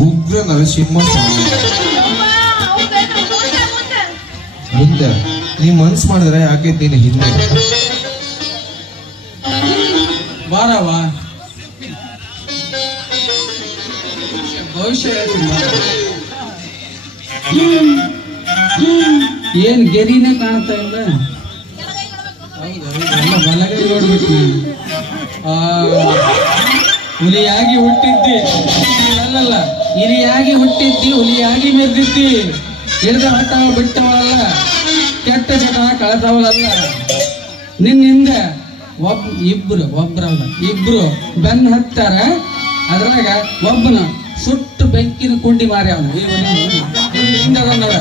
ಉಗ್ರ ನರಸಿಂಹ ಸ್ವಾಮಿ? ಮುಂದೆ, ನೀ ಮನ್ಸ್ ಮಾಡಿದ್ರೆ ಯಾಕೆ ನೀನು ಹಿಂದೆ ಬಾರವ ಭವಿಷ್ಯ ಏನು ಗೆರಿನೇ ಕಾಣ್ತಾ ಇಲ್ಲ? ಬಲಗೈ ಆ, ಹುಲಿಯಾಗಿ ಹುಟ್ಟಿದ್ದಿ. ಅಲ್ಲಲ್ಲ. ಹಿರಿಯಾಗಿ ಹುಟ್ಟಿದ್ದಿ, ಹುಲಿಯಾಗಿ ಮೆರೆದಿದ್ದಿ. ಹಿಡಿದ ಆಟ ಬಿಟ್ಟವಲ್ಲ ಕೆಟ್ಟ ಚಟ ಕಳೆದವಳಲ್ಲ. ನಿನ್ನಿಂದ ಒಬ್, ಇಬ್ರು, ಒಬ್ರಲ್ಲ, ಇಬ್ರು ಬೆನ್ನ ಹತ್ತಾರ. ಅದ್ರಾಗ ಒಬ್ಬನ ಸುಟ್ಟು ಬೆಂಕಿನ ಕುಂಡಿ ಮಾರಿ ಅವನು. ಹಿಂದದನ್ನದ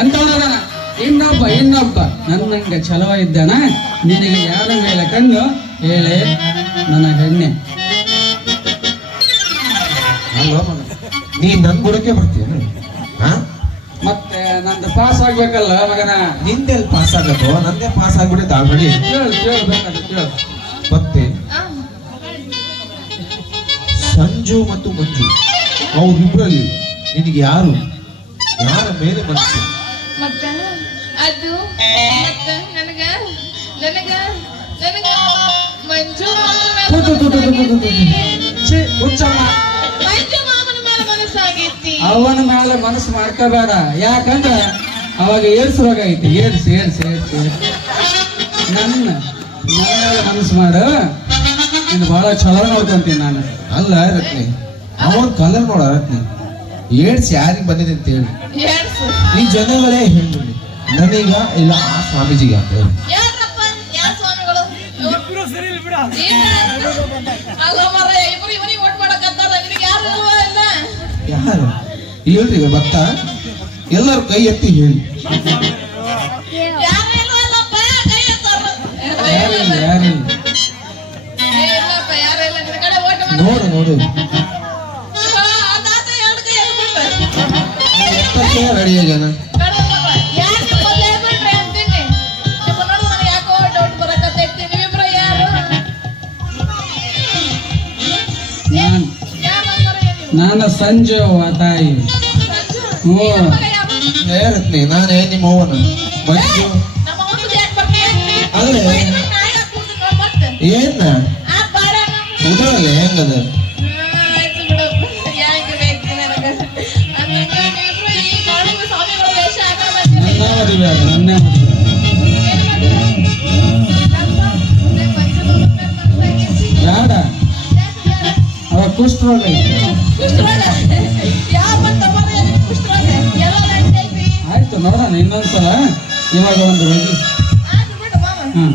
ಅಂತವನದ ಇನ್ನೊಬ್ಬ ಇನ್ನೊಬ್ಬ. ನನ್ನಂಗೆ ಚಲವ ಇದ್ದಾನ, ನಿನಗೆ ಯಾರ ಮೇಲೆ ಕಣ್ಣು? ಹೇಳೆ, ನನ್ನ ಹೆಣ್ಣೆ. ಮಗ? ನೀ ನನ್ ಬುಡಕ್ಕೆ ಬರ್ತೀಯ? ಹಾ? ಮತ್ತೆ ನಂದು ಪಾಸ್ ಆಗ್ಬೇಕಲ್ಲ ಮಗನ? ನಿಂದೆಲ್ಲಿ ಪಾಸ್ ಆಗತ್ತೋ? ನಂದೇ ಪಾಸ್ ಆಗ್ಬಿಟ್ಟಿದ್ದ ಆಲ್ರೆಡಿ ಕೇಳು ಕೇಳು ಬೇಕಾದ್ರೆ ಕೇಳು. ಮತ್ತೆ? ಸಂಜು ಮತ್ತು ಮಂಜು ಅವ್ರಿಬ್ರಲ್ಲಿ ನಿನಗೆ ಯಾರು? ಯಾರ ಮೇಲೆ ಮನಸ್ಸು? ಮತ್ತ? ಅದು ಮತ್ತ? ನನಗ? ನನಗ? ನನಗ ಮಂಜು ಛೀ, ಹುಚ್ಚಮ್ಮ. ಅವನ ಮೇಲೆ ಮನಸ್ಸು ಮಾಡ್ಕೋಬೇಡ. ಯಾಕಂದ್ರೆ ಅವಾಗ ಏಡ್ಸ್ ರೋಗ ಐತಿ. ಏಡ್ಸ್ ಏಡ್ಸ್ ನನ್ನ ನನ್ನ ಮೇಲೆ ಮನಸ್ಸು ಮಾಡು. ನೀನು ಬಹಳ ಚಲೋ ನೋಡ್ಕೊಂತೀನಿ ನಾನು. ಅಲ್ಲ ರತ್ನಿ ಅವನ್ ಕಲರ್ ನೋಡ ರತ್ನಿ. ಏಡ್ಸ್ ಯಾರಿಗೆ ಬಂದಿದೆ ಅಂತ ಹೇಳಿ ಈ ಜನಗಳೇ ಹೇಳಿ ನನಗ ಇಲ್ಲ ಆ ಸ್ವಾಮೀಜಿಗೆ ಹೇಳಿ ಯಾರ? ಹೇಳ್ರಿ ಭಕ್ತ ಎಲ್ಲರೂ ಕೈ ಎತ್ತಿ ಹೇಳಿ. ನೋಡು ನೋಡು ರೆಡಿ ಆಗ್ಯಾನ ನಾನು ನಾನು ಸಂಜು ಅವ್ವ ತಾಯಿ ಹ್ಞೂ. ನಿನ್ನ ಮಗ ಯಾರು? ಏ ರತ್ನಿ ನಾನೇ ನಿಮ್ಮ ಅವನ ಮಂಜು? ಅಲ್ಲೇ. ಏನ ಉದಾಹರಣೆ ಹೆಂಗದ. ನನ್ನ ಮದುವೆ ಆಗ ಮದುವೆ. ಬೇಡ ಅವ ಕುಷ್ಠರೋಗ ಐತಿ ಆಯ್ತು ನೋಡೋಣ ಇನ್ನೊಂದ್ಸಲ. ಇವಾಗ ಒಂದು ಹೋಗಿ ಹ್ಮ್.